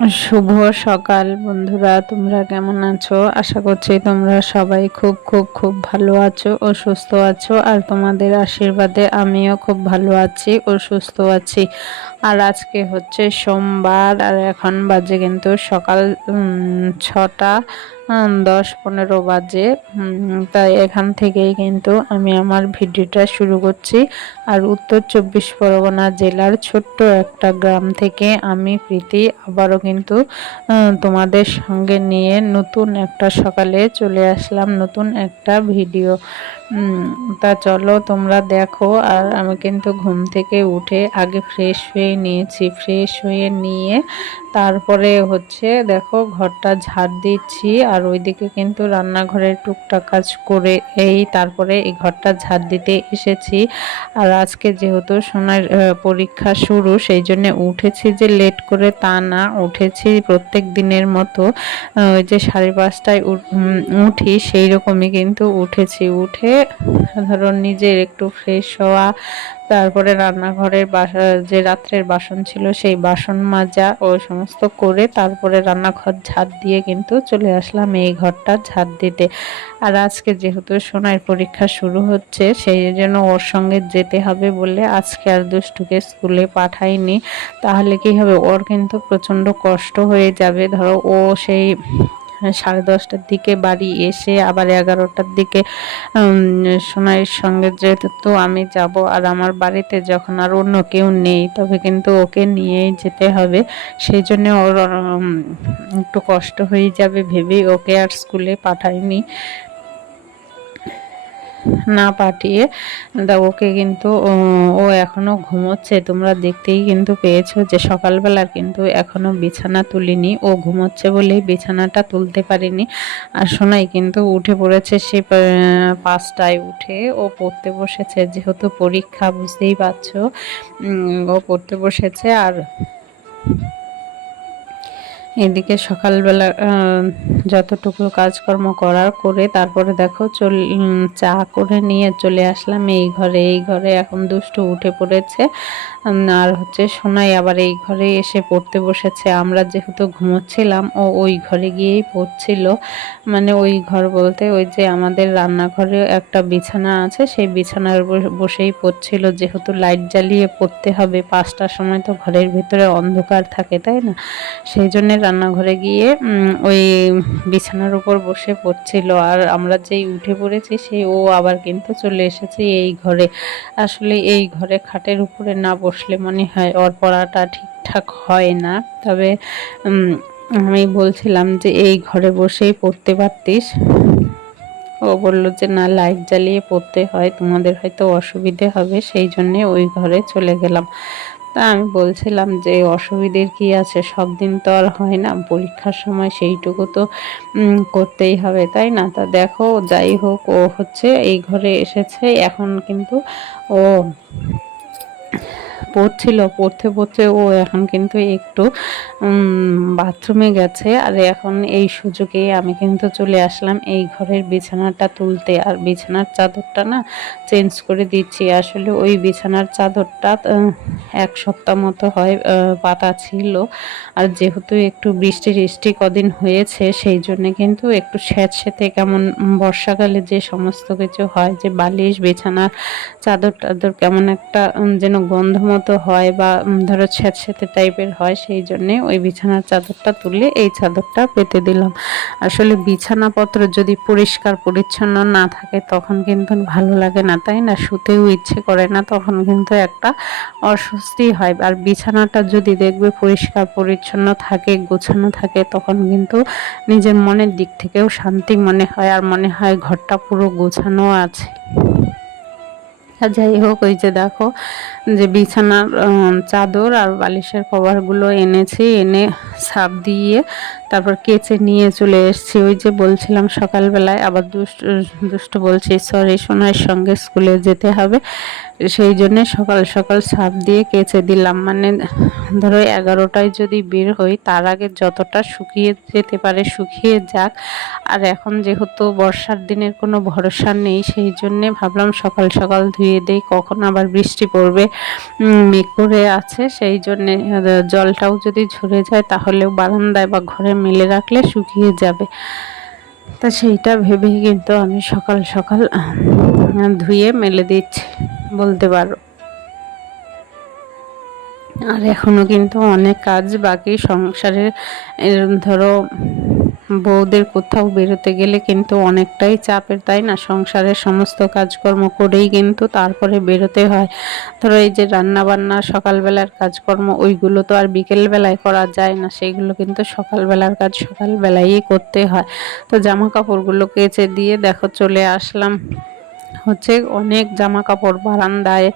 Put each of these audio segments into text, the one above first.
শুভ সকাল বন্ধুরা, তোমরা কেমন আছো? আশা করছি তোমরা সবাই খুব খুব খুব ভালো আছো ও সুস্থ আছো। আর তোমাদের আশীর্বাদে আমিও খুব ভালো আছি ও সুস্থ আছি। আর আজকে হচ্ছে সোমবার, আর এখন বাজে কিন্তু সকাল 6টা 10-15 বাজে। তাই এখান থেকেই কিন্তু আমি আমার ভিডিওটা শুরু করছি। আর উত্তর 24 পরগনা জেলার ছোট্ট একটা গ্রাম থেকে আমি প্রীতি আবারও কিন্তু তোমাদের সঙ্গে নিয়ে নতুন একটা সকালে চলে আসলাম, নতুন একটা ভিডিও। তা চলো তোমরা দেখো। আর আমি কিন্তু ঘুম থেকে উঠে আগে ফ্রেশ হয়ে নিয়েছি, ফ্রেশ হয়ে নিয়ে তারপরে হচ্ছে দেখো ঘরটা ঝাড় দিচ্ছি। আর ওইদিকে কিন্তু রান্নাঘরের টুকটাক কাজ করে তারপরে এই ঘরটা ঝাড় দিতে এসেছি। আর আজকে যেহেতু সোনার পরীক্ষা শুরু, সেই জন্য উঠেছি যে লেট করে তা না, উঠেছি প্রত্যেক দিনের মতো ওই যে 5:30টায় উঠি সেই রকমই কিন্তু উঠেছি। উঠে ধরো নিজের একটু ফ্রেশ হওয়া, তারপরে রান্নাঘরের যে রাত্রের বাসন ছিল সেই বাসন মাজা ও সমস্ত করে তারপরে রান্নাঘর ঝাড় দিয়ে কিন্তু চলে আসলাম এই ঘরটা ঝাড় দিতে। আর আজকে যেহেতু সোনার পরীক্ষা শুরু হচ্ছে সেই জন্য ওর সঙ্গে যেতে হবে বলে আজকে আর দুষ্টুকে স্কুলে পাঠাইনি। তাহলে কি হবে, ওর কিন্তু প্রচণ্ড কষ্ট হয়ে যাবে। ধরো ও সেই 10:30টার দিকে বাড়ি এসে আবার 11টার দিকে সোনাইয়ের সঙ্গে যেহেতু আমি যাব, আর আমার বাড়িতে যখন আর অন্য কেউ নেই তবে কিন্তু ওকে নিয়েই যেতে হবে। সেই জন্য ওর একটু কষ্ট হয়ে যাবে ভেবেই ওকে আর স্কুলে পাঠাইনি। না পাঠিয়ে ওকে কিন্তু ও এখনো ঘুমোচ্ছে। তোমরা দেখতেই কিন্তু পেয়েছো যে সকালবেলার কিন্তু এখনো বিছানা তুলিনি, ও ঘুমোচ্ছে বলেই বিছানাটা তুলতে পারিনি। আর সোনাই কিন্তু উঠে পড়েছে, সে 5টায় উঠে ও পড়তে বসেছে, যেহেতু পরীক্ষা বুঝতেই পারছো। ও পড়তে বসেছে। আর এদিকে সকালবেলা যতটুকু কাজকর্ম করার করে তারপরে দেখো চা করে নিয়ে চলে আসলাম এই ঘরে। এই ঘরে এখন দুষ্টু উঠে পড়েছে। আর হচ্ছে সোনাই আবার এই ঘরে এসে পড়তে বসেছে। আমরা যেহেতু ঘুমোচ্ছিলাম ও ওই ঘরে গিয়েই পড়ছিল। মানে ওই ঘর বলতে ওই যে আমাদের রান্নাঘরে একটা বিছানা আছে, সেই বিছানার বসেই পড়ছিল। যেহেতু লাইট জ্বালিয়ে পড়তে হবে, 5টার সময় তো ঘরের ভিতরে অন্ধকার থাকে, তাই না? সেই জন্য রান্নাঘরে গিয়ে ওই বিছানার উপর বসে পড়ছিল। আর আমরা যেই উঠে পড়েছি সেই ও আবার কিন্তু চলে এসেছে এই ঘরে। আসলে এই ঘরে খাটের উপরে না বসলে মনে হয় ওর পড়াটা ঠিকঠাক হয় না। তবে আমি বলছিলাম যে এই ঘরে বসেই পড়তে পারতিস। ও বললো যে না, লাইট জ্বালিয়ে পড়তে হয়, তোমাদের হয়তো অসুবিধে হবে, সেই জন্যে ওই ঘরে চলে গেলাম। তা আমি বলছিলাম যে অসুবিধের কি আছে, সব দিন তো আর হয় না, পরীক্ষার সময় সেইটুকু তো করতেই হবে, তাই না? তা দেখো যাই হোক, ও হচ্ছে এই ঘরে এসেছে এখন কিন্তু ও পড়তে পড়তে ও এখন কিন্তু একটু বাথরুমে গেছে। আর এখন এই সুযোগে আমি কিন্তু চলে আসলাম এই ঘরের বিছানাটা তুলতে। আর বিছানার চাদরটা না চেঞ্জ করে দিচ্ছি। আসলে ওই বিছানার চাদরটা 1 সপ্তাহ মতো হয় পাতা ছিল। আর যেহেতু একটু বৃষ্টি কদিন হয়েছে সেই জন্যে কিন্তু একটু স্যাঁতস্যাঁতে কেমন, বর্ষাকালে যে সমস্ত কিছু হয়, যে বালিশ বিছানার চাদর টাদর কেমন একটা যেন গন্ধ মতো হয় বা ধরো স্যাঁতস্যাঁতে টাইপের হয়, সেই জন্যে ওই বিছানার চাদরটা তুলে এই চাদরটা পেতে দিলাম। আসলে বিছানাপত্র যদি পরিষ্কার পরিচ্ছন্ন না থাকে তখন কিন্তু ভালো লাগে না, তাই না? শুতেও ইচ্ছে করে না, তখন কিন্তু একটা অস্বস্তি হয়। আর বিছানাটা যদি দেখবে পরিষ্কার পরিচ্ছন্ন থাকে, গোছানো থাকে, তখন কিন্তু নিজের মনের দিক থেকেও শান্তি মনে হয়, আর মনে হয় ঘরটা পুরো গোছানো আছে। আর যাই হোক, ওই যে দেখো যে বিছানার চাদর আর বালিশের কভারগুলো এনেছি, এনে সাপ দিয়ে তারপর কেচে নিয়ে চলে এসেছি। ওই যে বলছিলাম সকালবেলায় আবার দুষ্টু বলছি, সরি, সোনার সঙ্গে স্কুলে যেতে হবে, সেই জন্যে সকাল সকাল সার্ফ দিয়ে কেচে দিলাম। মানে ধরো 11টায় যদি বের হই তার আগে যতটা শুকিয়ে যেতে পারে শুকিয়ে যাক। আর এখন যেহেতু বর্ষার দিনের কোনো ভরসা নেই, সেই জন্যে ভাবলাম সকাল সকাল ধুয়ে ধুয়ে দেই, কখন আবার বৃষ্টি পড়বে মেঘ করে আছে, সেই জন্যে জলটাও যদি ঝরে যায় তাহলেও বারান্দায় বা ঘরে মেলে রাখলে শুকিয়ে যাবে। তা সেইটা ভেবেই কিন্তু আমি সকাল সকাল ধুয়ে মেলে দিচ্ছি বলতে পারো। আর এখনো কিন্তু অনেক কাজ বাকি সংসারের। ধরো বউদের কোথাও বেরোতে গেলে কিন্তু অনেকটাই চাপের, তাই না? সংসারের সমস্ত কাজকর্ম করেই কিন্তু তারপরে বেরোতে হয়। ধরো এই যে রান্না বান্না সকালবেলার কাজকর্ম, ওইগুলো তো আর বিকেল বেলায় করা যায় না, সেইগুলো কিন্তু সকালবেলার কাজ সকালবেলাই করতে হয়। তো জামা কাপড়গুলো কেচে দিয়ে দেখো চলে আসলাম হচ্ছে অনেক জামা কাপড় বারান্দায়,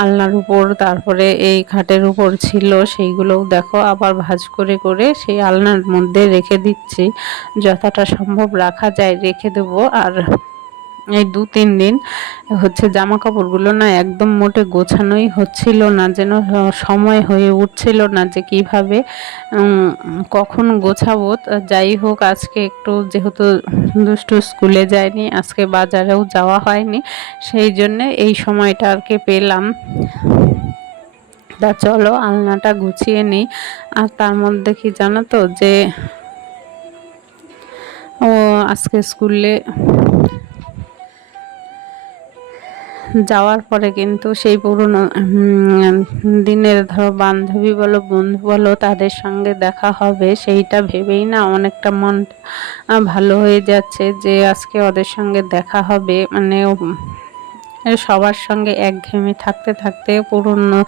আলনার উপর, তারপরে এই খাটের উপর ছিল, সেইগুলোও দেখো আবার ভাঁজ করে করে সেই আলনার মধ্যে রেখে দিচ্ছি। যতটা সম্ভব রাখা যায় রেখে দেবো। আর এই 2-3 দিন হচ্ছে জামা কাপড়গুলো না একদম মোটে গোছানোই হচ্ছিল না, যেন সময় হয়ে উঠছিল না যে কিভাবে কখন গোছাবো। যাই হোক, আজকে একটু যেহেতু দুষ্টু স্কুলে যায়নি, আজকে বাজারেও যাওয়া হয়নি, সেই জন্যে এই সময়টা আর কি পেলাম। তা চলো আলনাটা গুছিয়ে নিই। আর তার মধ্যে কি জানো তো, যে আজকে স্কুলে যাওয়ার পরে কিন্তু সেই পুরনো দিনের ধরো বান্ধবী বলো বন্ধু বলো তাদের সঙ্গে দেখা হবে, সেইটা ভেবেই না অনেকটা মন ভালো হয়ে যাচ্ছে যে আজকে ওদের সঙ্গে দেখা হবে। মানে সবার সঙ্গে একঘেয়েমি থাকতে থাকতে পুরনো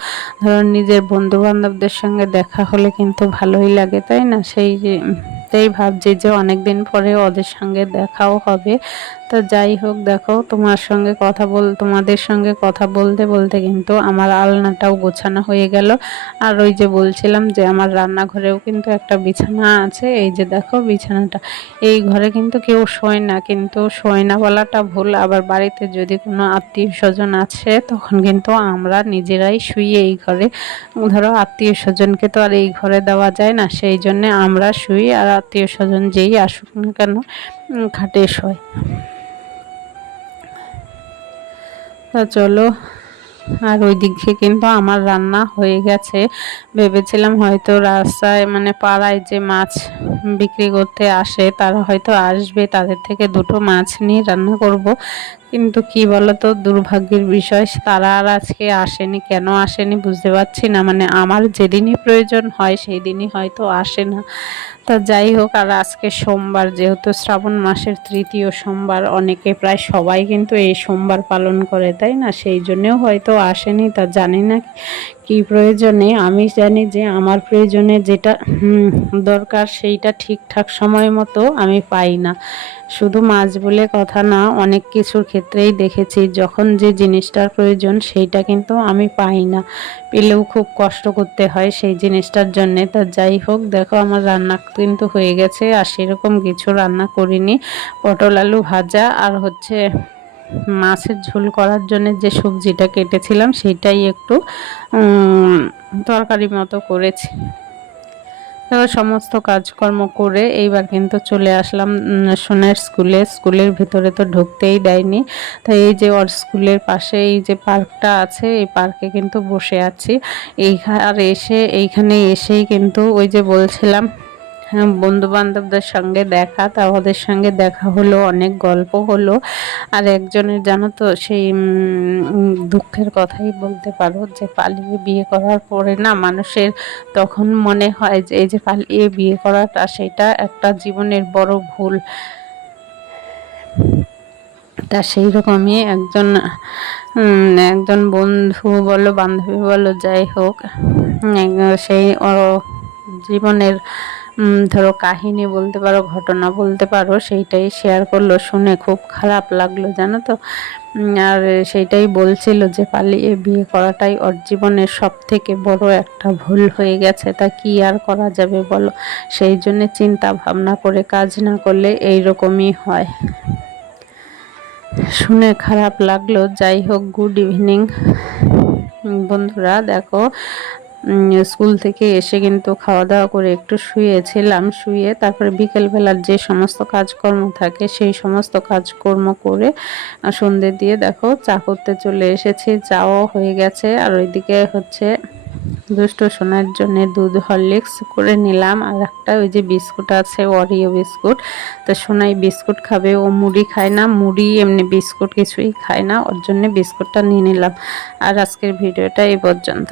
ধরো নিজের বন্ধু বান্ধবদের সঙ্গে দেখা হলে কিন্তু ভালোই লাগে, তাই না? তাই ভাবছি যে অনেক দিন পরে ওদের সঙ্গে দেখাও হবে। তো যাই হোক, দেখো তোমাদের সঙ্গে কথা বলতে বলতে কিন্তু আমার আলনাটাও গোছানো হয়ে গেল। আর ওই যে বলছিলাম যে আমার রান্নাঘরেও কিন্তু একটা বিছানা আছে, এই যে দেখো বিছানাটা, এই ঘরে কিন্তু কেউ শোয় না, কিন্তু শোয় না বলাটা ভুল। আবার বাড়িতে যদি কোনো আত্মীয় স্বজন আছে তখন কিন্তু আমরা নিজেরাই শুই এই ঘরে। ধরো আত্মীয় স্বজনকে তো আর এই ঘরে দেওয়া যায় না, সেই জন্যে আমরা শুই, আর আত্মীয় স্বজন যেই আসুক না কেন খাটে শোয়। তা চলো, আর ওই দিকে কিন্তু আমার রান্না হয়ে গেছে। ভেবেছিলাম হয়তো রাস্তায় মানে পাড়ায় যে মাছ বিক্রি করতে আসে তারা হয়তো আসবে, তাদের থেকে 2টো মাছ নিয়ে রান্না করব। কিন্তু কি বলতো, দুর্ভাগ্যের বিষয় তারা আর আজকে আসেনি। কেন আসেনি বুঝতে পারছি না, মানে আমার যেদিনই প্রয়োজন হয় সেই দিনই হয়তো আসে না। তা যাই হোক, আর আজকে সোমবার, যেহেতু শ্রাবণ মাসের 3য় সোমবার, অনেকে প্রায় সবাই কিন্তু এই সোমবার পালন করে, তাই না? সেই জন্যেও হয়তো আসেনি। তা জানি না কি প্রয়োজনে, আমি জানি যে আমার প্রয়োজনে যেটা দরকার সেইটা ঠিকঠাক সময় মতো আমি পাই না। শুধু মাছ বলে কথা না, অনেক কিছুর ক্ষেত্রেই দেখেছি যখন যে জিনিসটার প্রয়োজন সেইটা কিন্তু আমি পাই না, পেলেও খুব কষ্ট করতে হয় সেই জিনিসটার জন্যে। তা যাই হোক, দেখো আমার রান্না কিন্তু হয়ে গেছে, আর সেরকম কিছু রান্না করিনি। পটল আলু ভাজা আর হচ্ছে মাছের ঝোল করার জন্য যে সবজিটা কেটেছিলাম সেইটাই একটু তরকারি মতো করেছি। সমস্ত কাজকর্ম করে এইবার কিন্তু চলে আসলাম সোনার স্কুলের ভিতরে তো ঢুকতেই দেয়নি। তাই এই যে ওর স্কুলের পাশে এই যে পার্কটা আছে, এই পার্কে কিন্তু বসে আছি। এইখানে এসেই কিন্তু ওই যে বলছিলাম বন্ধু বান্ধবদের সঙ্গে দেখা, তা ওদের সঙ্গে দেখা হলো, অনেক গল্প হলো। আর একজনের জানো তো সেই দুঃখের কথাই বলতে পারো, যে পালিয়ে বিয়ে করার পরে না মানুষের তখন মনে হয় যে এই যে পালিয়ে বিয়ে করাটা সেটা একটা জীবনের বড় ভুল। তা সেই রকমই একজন বন্ধু বলো বান্ধবী বলো যাই হোক, সেই জীবনের ধরো কাহিনী বলতে পারো, ঘটনা বলতে পারো, সেইটাই শেয়ার করলো। শুনে খুব খারাপ লাগলো জানো তো। আর সেইটাই বলছিল যে পালিয়ে বিয়ে করাটাই ওর জীবনের সব থেকে বড় একটা ভুল হয়ে গেছে। তা কি আর করা যাবে বলো, সেই জন্য চিন্তা ভাবনা করে কাজ না করলে এইরকমই হয়। শুনে খারাপ লাগলো। যাই হোক, গুড ইভিনিং বন্ধুরা। দেখো স্কুল থেকে এসে কিন্তু খাওয়া দাওয়া করে একটু শুয়েছিলাম। শুয়ে তারপরে বিকেলবেলার যে সমস্ত কাজকর্ম থাকে সেই সমস্ত কাজকর্ম করে সন্ধ্যে দিয়ে দেখো চা করতে চলে এসেছি। চাও হয়ে গেছে আর ওইদিকে হচ্ছে দুষ্ট সোনার জন্য দুধ হরলিক্স করে নিলাম। আর একটা ওই যে বিস্কুট আছে, ওরিও বিস্কুট, তো সোনাই বিস্কুট খাবে, ও মুড়ি খায় না, মুড়ি এমনি বিস্কুট কিছুই খায় না, ওর জন্য বিস্কুটটা নিয়ে নিলাম। আর আজকের ভিডিওটা এই পর্যন্ত।